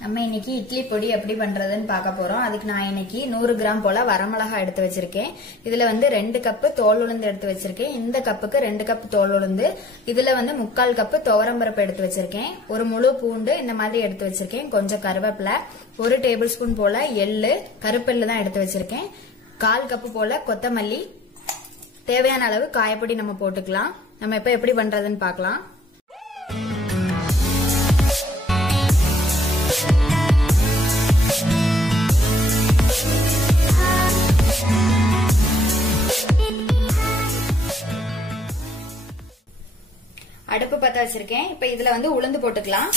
நம்ம இன்னைக்கு இட்லி பொடி எப்படி பண்றதுன்னு பார்க்க போறோம். அதுக்கு நான் இன்னைக்கு 100 கிராம் போல வரமிளகாய் எடுத்து வச்சிருக்கேன். இதுல வந்து 2 கப் தோல் உளுந்து எடுத்து வச்சிருக்கேன். இந்த கப்புக்கு 2 கப் தோல் உளுந்து. இதுல வந்து 3/4 கப் துவரம்பருப்பு எடுத்து வச்சிருக்கேன். ஒரு முழு பூண்டு இந்த மாதிரி எடுத்து வச்சிருக்கேன். கொஞ்சம் கருவேப்பிலை, 1 டேபிள் ஸ்பூன் போல எள்ளு, கருப்பெள்ளு தான் எடுத்து வச்சிருக்கேன். 1/4 கப் போல கொத்தமல்லி, தேவையான அளவு காயப்பொடி நம்ம போட்டுக்கலாம். நம்ம இப்ப எப்படி பண்றதுன்னு பார்க்கலாம். அடுப்பு பத்த வச்சிருக்கேன். இப்ப இதுல வந்து உளுந்து போட்டுக்கலாம்.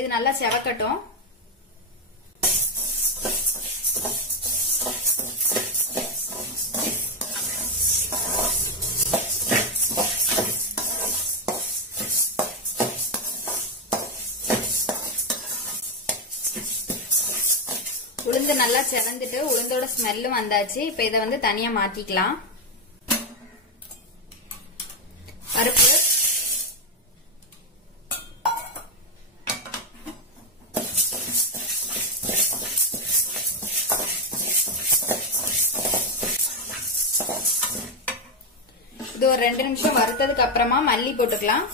இது நல்லா செவக்கட்டும். உளுந்து நல்லா செவந்துட்டு உளுந்தோட ஸ்மெல்லும் வந்தாச்சு. இப்ப இத வந்து தனியா மாத்திக்கலாம். பருப்பு, இது ஒரு 2 நிமிஷம் வறுத்ததுக்கு அப்புறமா மல்லி போட்டுக்கலாம்.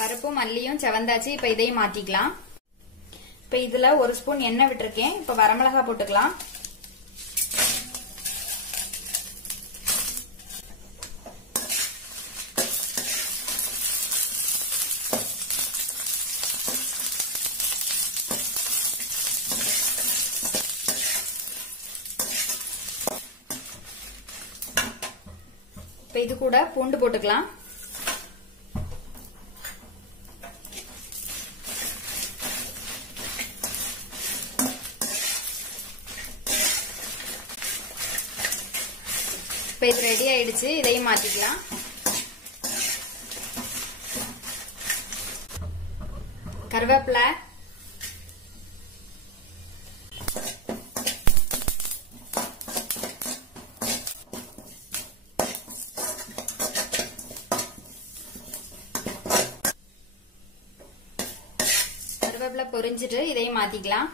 பருப்பும் மல்லியும் செவந்தாச்சு. இப்ப இதையும் மாத்திக்கலாம். இப்ப இதுல 1 ஸ்பூன் எண்ணெய் விட்டுருக்கேன். இப்ப வரமிளகாய் போட்டுக்கலாம். இப்ப இது கூட பூண்டு போட்டுக்கலாம். இப்ப இது ரெடி ஆயிடுச்சு. இதையும் மாத்திக்கலாம். கருவேப்பிலை, கருவேப்பிலை பொரிஞ்சிட்டு இதையும் மாத்திக்கலாம்.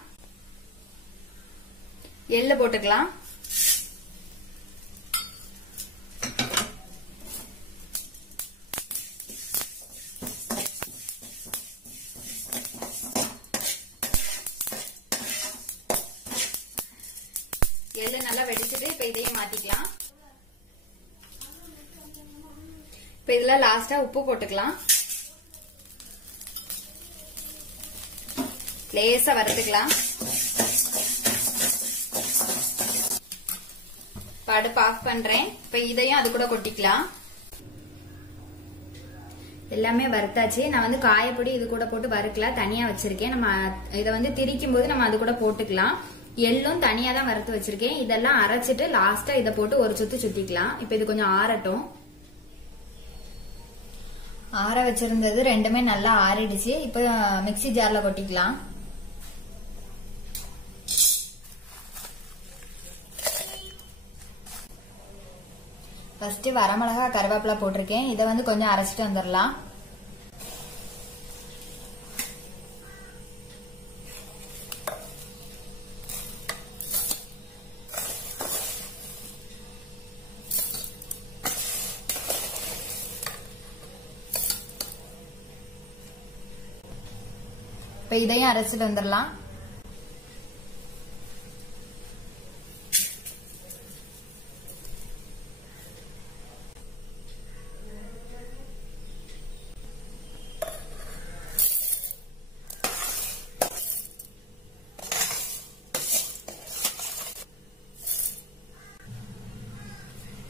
எள்ளு போட்டுக்கலாம். எள்ளு நல்லா வெடிச்சிட்டு இப்ப இதையும் மாத்திக்கலாம். இப்ப இதுல லாஸ்டா உப்பு போட்டுக்கலாம். லேசா வறுத்துக்கலாம். இப்ப அடுப்பு ஆஃப் பண்றேன். இப்ப இதையும் அது கூட கொட்டிக்கலாம். எல்லாமே வறுத்தாச்சு. நான் வந்து காயப்பொடி இது கூட போட்டு வறுக்கல, தனியா வச்சிருக்கேன். நம்ம இதை வந்து திரிக்கும் போது நம்ம அது கூட போட்டுக்கலாம். எள்ளும் தனியா தான் வறுத்து வச்சிருக்கேன். இதெல்லாம் அரைச்சிட்டு லாஸ்டா இதை போட்டு ஒரு சுத்து சுத்திக்கலாம். இப்ப இது கொஞ்சம் ஆறட்டும். ஆற வச்சிருந்தது ரெண்டுமே நல்லா ஆறிடுச்சு. இப்ப மிக்ஸி ஜார்ல கொட்டிக்கலாம். ஃபர்ஸ்ட் வரமிளகா, கருவேப்பிலை போட்டிருக்கேன். இதை வந்து கொஞ்சம் அரைச்சிட்டு வந்துடலாம். இப்ப இதையும் அரைச்சிட்டு வந்துடலாம்.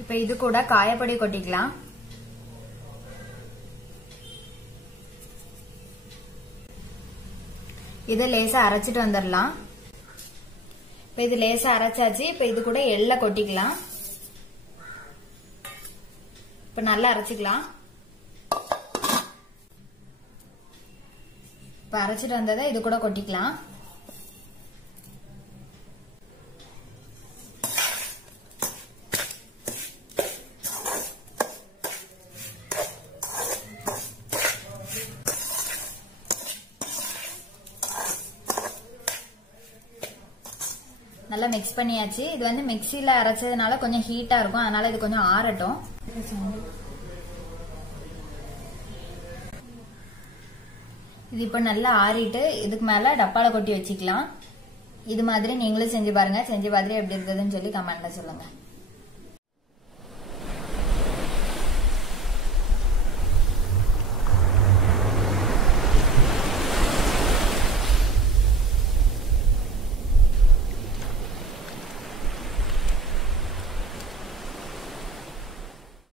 இப்ப இது கூட காயப்பொடி கொட்டிக்கலாம். இதை லேசா அரைச்சிட்டு வந்துடலாம். இப்ப இது லேசா அரைச்சாச்சு. இப்ப இது கூட எள்ள கொட்டிக்கலாம். இப்ப நல்லா அரைச்சிக்கலாம். இப்ப அரைச்சிட்டு வந்ததை இது கூட கொட்டிக்கலாம். நல்லா மிக்ஸ் பண்ணியாச்சு. இது வந்து மிக்சில அரைச்சதுனால கொஞ்சம் ஹீட்டா இருக்கும், அதனால இது கொஞ்சம் ஆறட்டும். இது இப்ப நல்லா ஆறிட்டு இதுக்கு மேல டப்பால கொட்டி வச்சுக்கலாம். இது மாதிரி நீங்களும் செஞ்சு பாருங்க. செஞ்சு பார்த்துட்டு எப்படி இருந்ததுன்னு சொல்லி கமெண்ட்ல சொல்லுங்க.